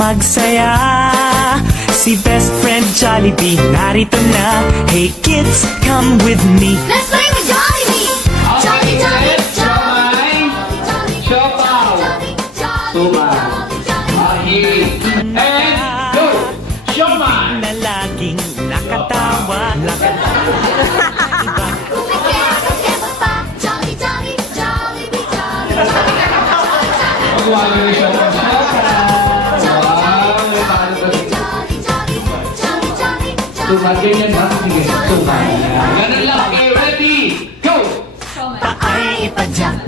magsaya. Si best friend Jollibee narito na. Hey kids, come with me. Let's play with Jollibee! Jolly, jolly, jolly, jolly, Siopaw. Tuba. Ahi. And go! Siomay. Na laging nakatawa. Kumikema pa. Jolly, jolly, Jollibee, jolly, jolly, Ang wala ni Siomay. Tuba, ganyan ba? Sige, tuba. Ganun lang. Okay, ready? Go! Ay ipadyak.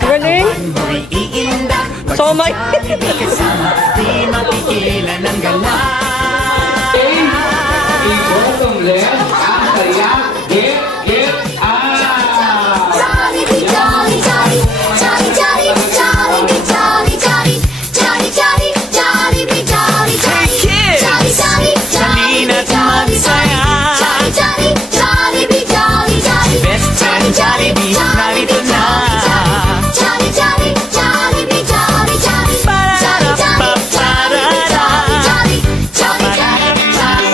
Galing! Mo'y iinda. Somay! Jollibee kasama. Di mapigilan ang gala. Okay. Ibotong left. Kaya. Get out. Jollibee, jolly, jolly, jolly, jolly, Jollibee, jolly, jolly, jolly, jolly, Jollibee, jolly, jolly, kids! jolly, jolly, Halina't magsaya. jolly, jolly, Jollibee, jolly, jolly, Best friend Jollibee, narito na. Jolly, jolly, Jollibee, jolly, jolly, jolly, jolly, jolly, jolly, jolly, jolly.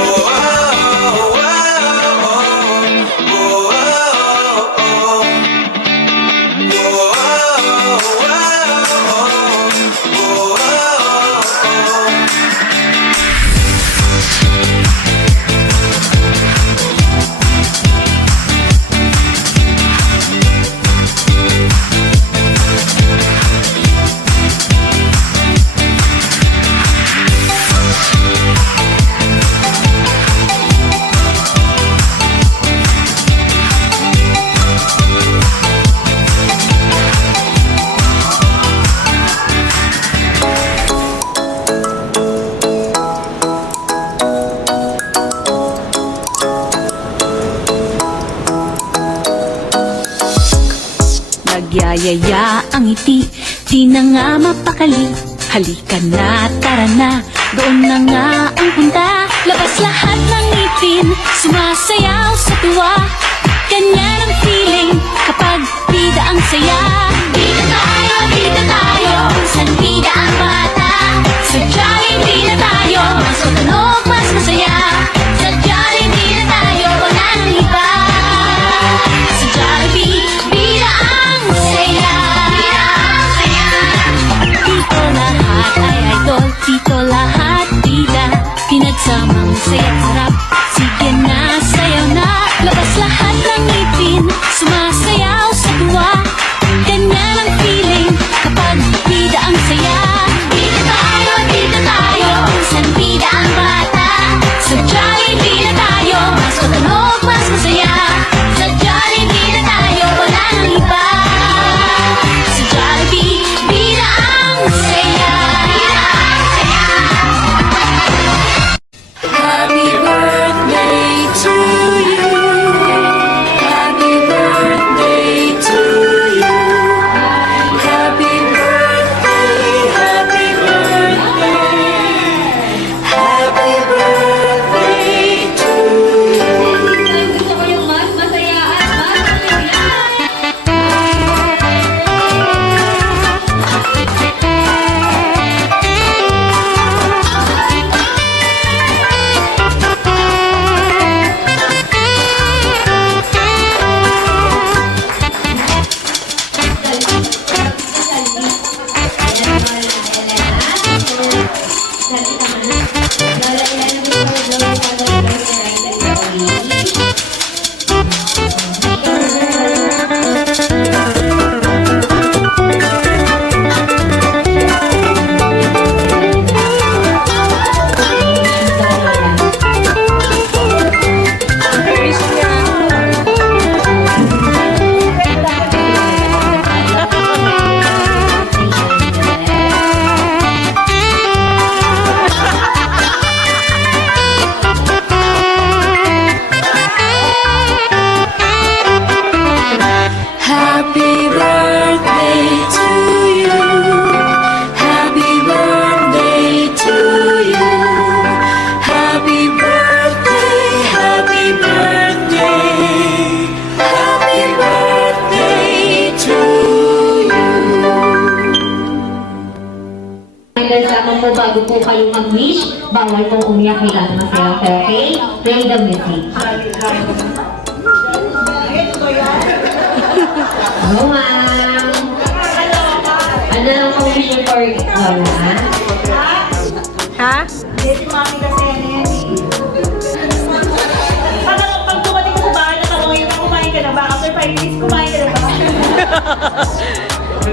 Nagyayaya ang ngiti, di na nga mapakali. Halika na, tara na, doon na nga ang punta. Labas lahat ng ngipin, sumasayaw sa tuwa. Ganyan ang feeling kapag bida ang saya. Bida tayo, san bida ang bata. Sa Jollibee na tayo, mas matunog, mas masaya. Sa Jollibee na tayo, wala nang iba. Sa Jollibee, bida ang saya. Dito lahat ay idol, dito lahat bida. Pinagsamang saya't sarap, sige na, sayaw na. Labas lahat ng ngipin, sumasayaw sa tuwa. Ganyan ang feeling kapag bida ang saya. Bida tayo, san bida ang bata. Sa Jollibee na tayo, mas matunog, mas masaya. Sa Jollibee na tayo, wala nang iba. Sa Jollibee, bida ang saya. Happy birthday to you. Happy birthday to you. Happy birthday, happy birthday. Happy birthday to you. Gusto ko yung mas masaya at mas masaya. seconds lamang po bago po kayo mag-wish. Bawal pong umiyak, kailangan masaya. Okay? Play the music. Go, ma'am! Ano ang wish niyo for Lola? Ha? Pag dumating ka sa bahay, natanongin ka, kumain ka na ba? After 5 minutes, kumain ka na ba?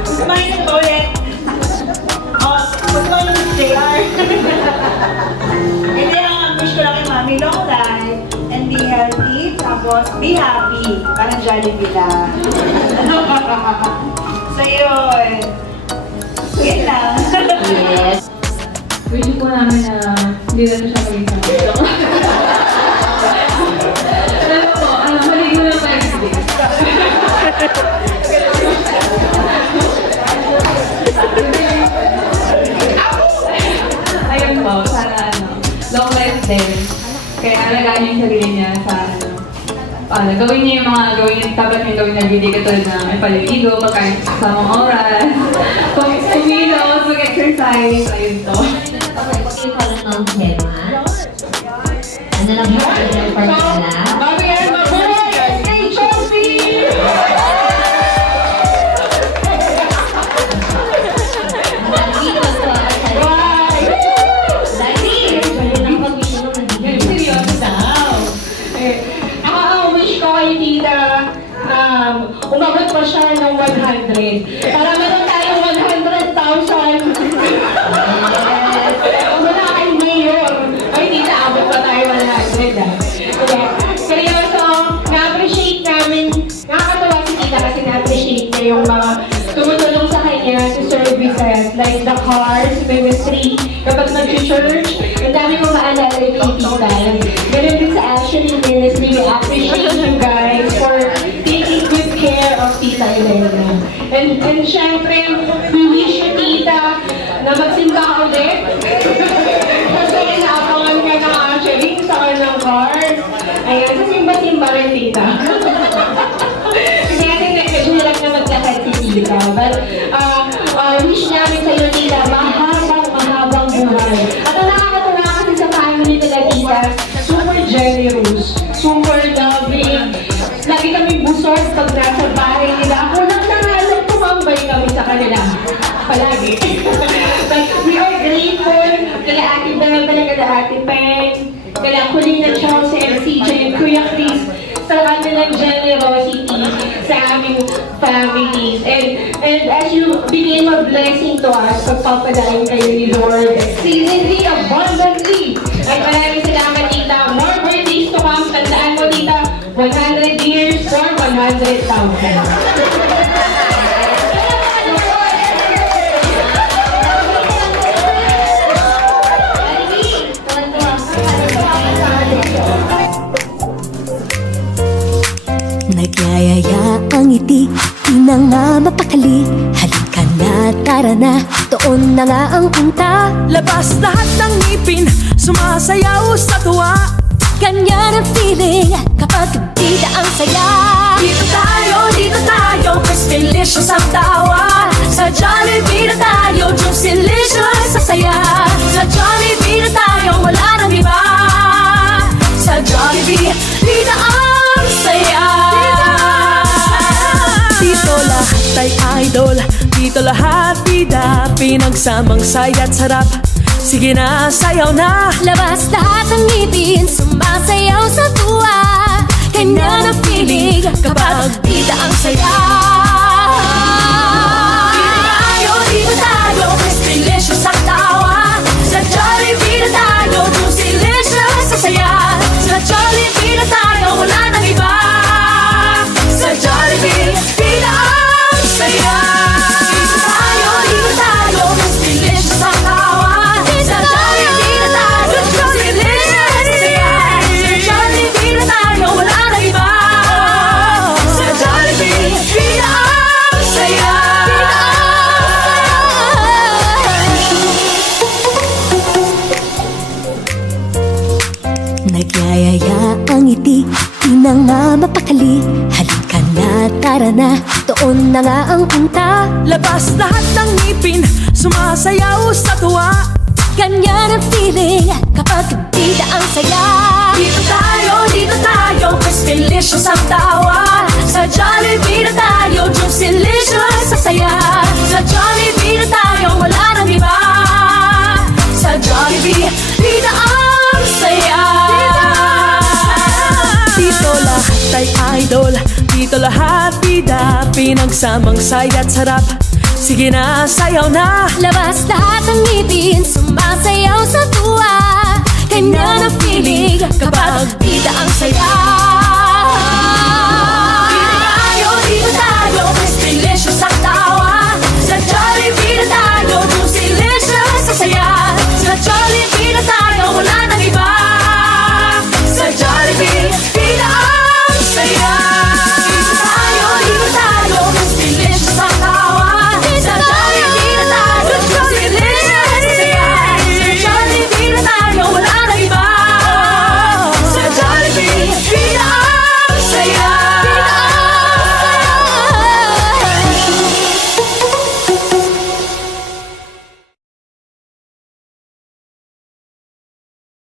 Kumain ka na ba ulit? Oh, gusto ko yung JR. And then, ang wish ko lang kay Mami, long life and be healthy, tapos be happy. Parang Jollibee lang. So, yun. Yun lang. Yes. Wish po namin na hindi na siya maging kamilo. Alam po, maligo na 5 days. Ayun po, sana long life din. Kaya alagaan niya yung sarili niya sa gawin niya yung mga dapat niya gawin na everyday katulad na may paliligo, pagkain sa kasamang oras, kumilos, mag-exercise, ayun to. Yung parang ng Gemma. Ano lang yung pagkala? Mami, yan, mabuhay! Stay chubby! Seryoso daw. Ang wish ko kay Tita, umabot pa siya ng 100. Para meron tayong 100,000. Wala kay Mayor. Ay, Tita, abot pa tayo 100. Okay. Seryoso, na-appreciate namin. Nakakatawa si Tita kasi na-appreciate niya yung mga tumutulong sa kanya sa services like the cars, ministry, kapag nag-church. Ang dami kong maalala ni Tita. Ganun din sa Actually Ministry, we appreciate you guys for taking good care of Tita Elena. And syempre, we wish you, Tita, na magsimba ka ulit. Kasi inaabangan ka ng actually sa kanyang cars. Ayan, sa simba-simba rin, Tita. Kasi natin nag-hirap na maglakad si Tita. But, wish namin sa'yo, Tita, mahabang buhay. At ang nakakatawa kasi sa family nila, Tita, super generous, super loving. Lagi kami busog pag nasa bahay nila. Ako lang na alam, tumambay kami sa kanila. Palagi. But we are grateful kala Ate Bel, kala Ate Pen, kala Colina Chelsea and CJ and Kuya Chris sa kanilang generosity sa aming families. And as you became a blessing to us, pagpapadain kayo ni Lord, exceedingly abundantly. At maraming salamat, Tita. More birthdays to come. Tandaan mo, Tita, 100 years for 100,000. Nagyayaya ang ngiti, di na nga mapakali. Halika na, tara na, doon na nga ang punta. Labas lahat ng ngipin, sumasayaw sa tuwa. Ganyan ang feeling kapag bida ang saya. Dito tayo, mas delicious ang tawa. Sa Jollibee na tayo, juicy-licious sa saya. Sa Jollibee na tayo, wala nang iba. Sa Jollibee, bida ang saya. Dito lahat ay idol, dito lahat bida. Pinagsamang saya at sarap, sige na, sayaw na. Labas lahat ng ngipin, sumasayaw sa tuwa. Ganyan ang feeling kapag bida ang saya. Dito tayo, mas delicious ang tawa. Sa Jollibee na tayo, juicy-licious sa saya. Sa Jollibee na tayo, wala nang iba. Sa Jollibee, bida ang saya. Dito tayo, mas delicious ang tawa. Sa Jollibee na tayo, juicy-licious sa saya. Sa Jollibee na tayo, wala nang iba. Sa Jollibee, doon na nga ang punta. Labas lahat ng ngipin, sumasayaw sa tuwa. Ganyan ang feeling kapag bida ang saya. Dito tayo, Crispylicious ang tawa. Sa Jollibee na tayo, Juicylicious sa saya. Sa Jollibee na tayo, wala nang iba. Sa Jollibee, bida ang saya. Dito lahat ay idol, dito lahat bida. Pinagsamang saya't sarap, sige na, sayaw na. Labas lahat ng ngipin, sumasayaw sa tuwa. Ganyan ang feeling kapag bida ang saya.